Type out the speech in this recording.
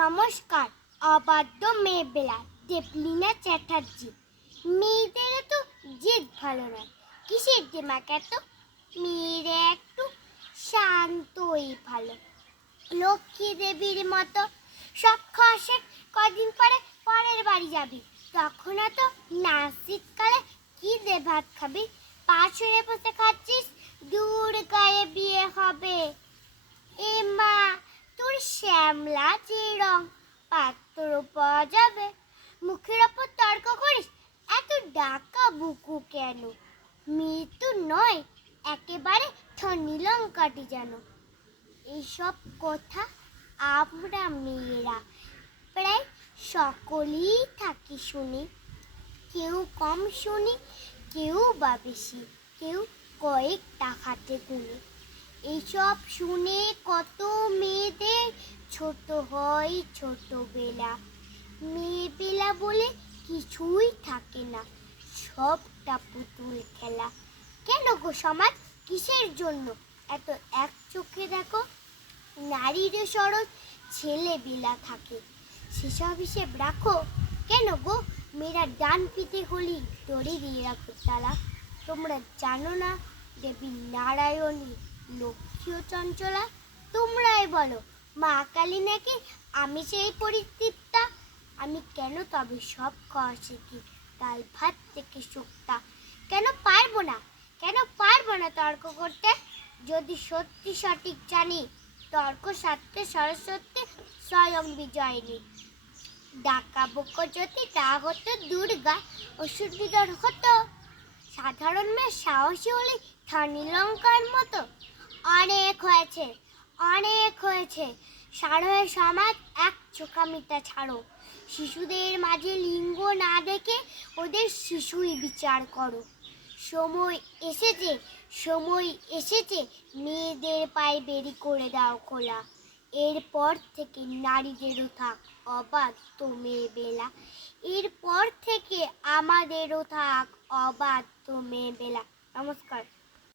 নমস্কার। অবাধ্য মেয়েবেলা, দেবলীনা চ্যাটার্জি। মেয়েদের তো জেদ ভালো নয়, কিসের দিমাগ এত? মেয়েরা একটু শান্তই ভালো। লক্ষ্মী দেবীর মতো সখ্য আসে, কদিন পরে পরের বাড়ি যাবি, তখন তো না শীতকালে কি দে ভাত খাবি, পা ছুঁড়ে বসে খাচ্ছিস, দূর গায়ে বিয়ে হবে। এ মা, তোর শ্যামলা যে রং, পাত্র পাওয়া যাবে, মুখের ওপর তর্ক করিস, এত ডাকা বুকু কেন? মেয়ে তো নয়, একেবারে ধনী লঙ্কাটি যেন। এইসব কথা আমরা মেয়েরা প্রায় সকলেই থাকি শুনি, কেউ কম শুনি, কেউ বা বেশি, কেউ কয়েক টাকাতে গুনে। এইসব শুনে কত মেয়েদের ছোট হয় ছোটবেলা। মেয়েবেলা বলে কিছুই থাকে না, সবটা পুতুল খেলা। কেন গো সমাজ, কিসের জন্য এত এক চোখে দেখো? নারীর সরস ছেলেবেলা থাকে, সেসব হিসেব রাখো। কেন গো মেয়েরা ডান পিঠে হলি দড়ি দিয়ে রাখো তালা? তোমরা জানো না দেবী নারায়ণী লক্ষ্মী ও চঞ্চলা? তোমরাই বলো মা কালী নাকি আমি সেই পরিতৃপ্তা? আমি কেন তবে সব খাওয়া শিখি, ডাল ভাত থেকে শুক্তা? কেন পারবো না, কেন পারবো না তর্ক করতে? যদি সত্যি সঠিক জানি, তর্ক সাথে সরস্বতী স্বয়ং বিজয়িনী। ডাকা বক্ষ যদি তা হতো দুর্গা, অসুরবিদর হতো। সাধারণ মেয়ে সাহসী হলে ধনী লঙ্কার মতো। অনেক হয়েছে, অনেক হয়েছে, সারো সমাজ এক চোখামিটা ছাড়ো। শিশুদের মাঝে লিঙ্গ না দেখে ওদের শিশুই বিচার করো। সময় এসেছে, সময় এসেছে, মেয়েদের পায়ে বেরি করে দাও খোলা। এরপর থেকে নারীদেরও থাক অবাধ্য মেয়েবেলা, এরপর থেকে আমাদেরও থাক অবাধ্য মেয়েবেলা। নমস্কার।